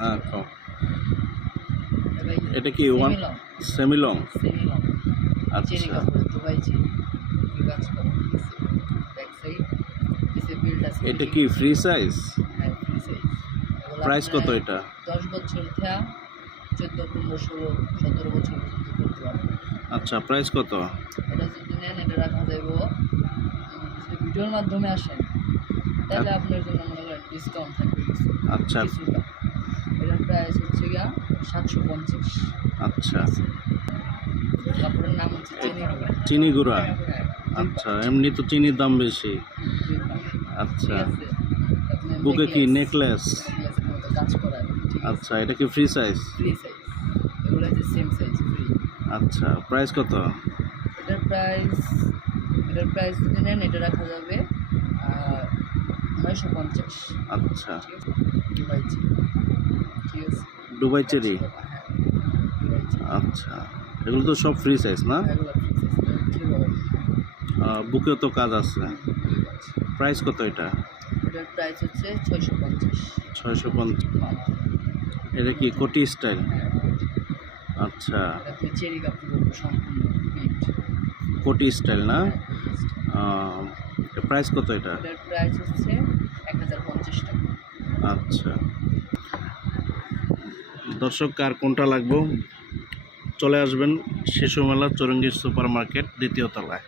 হ্যাঁ খাও। এটা কি ওয়ান সেমি লং? চেরি আচ্ছা কাপড় দুবাই চেরি কাজ করা ব্যাক সাইড পিছে বিল্ড আছে। এটা কি ফ্রি সাইজ? হ্যাঁ ফ্রি সাইজ। প্রাইস কত এটা? 10 বছর থেকে 14 15 16 17 বছর পর্যন্ত করতে পারবেন। আচ্ছা প্রাইস কত? এটা যদি নেন এটা রাখা যাবে যদি ভিডিওর মাধ্যমে আসেন তাহলে আপনার জন্য মনে করেন ডিসকাউন্ট থাকবে আচ্ছা কিছুটা। এটার প্রাইস হচ্ছে গিয়া 750। আচ্ছা কাপড়ের নাম হচ্ছে চিনি গুঁড়া। হ্যাঁ, আচ্ছা এমনি তো চিনির দাম বেশি। আচ্ছা বুকে কি নেকলেস? নেকলেসের মতো কাজ করা। আচ্ছা এটা কি ফ্রি সাইজ? Free size. এগুলো হচ্ছে সেম সাইজ ফ্রি। আচ্ছা প্রাইস কত? এটার প্রাইস যদি নেন এটা রাখা যাবে 950। আচ্ছা দুবাই চেরি। ঠিক আছে দুবাই চেরি। হ্যাঁ দুবাই চেরি। আচ্ছা এগুলো তো সব ফ্রি সাইজ না? এগুলো ফ্রি সাইজ। বুকেও তো কাজ আছে। প্রাইস কত এটা? এটার প্রাইস হচ্ছে 650। 650। এটা কি কোটি স্টাইল? আচ্ছা এটা চেরি কাপড় সম্পূর্ণ ফিট কোটি স্টাইল না? প্রাইস কত এটা? এটার প্রাইস হচ্ছে 1050 টাকা। আচ্ছা দর্শক কার কোনটা লাগবে চলে আসবেন শিশু মেলা চৌরঙ্গী সুপার মার্কেট দ্বিতীয় তলায়।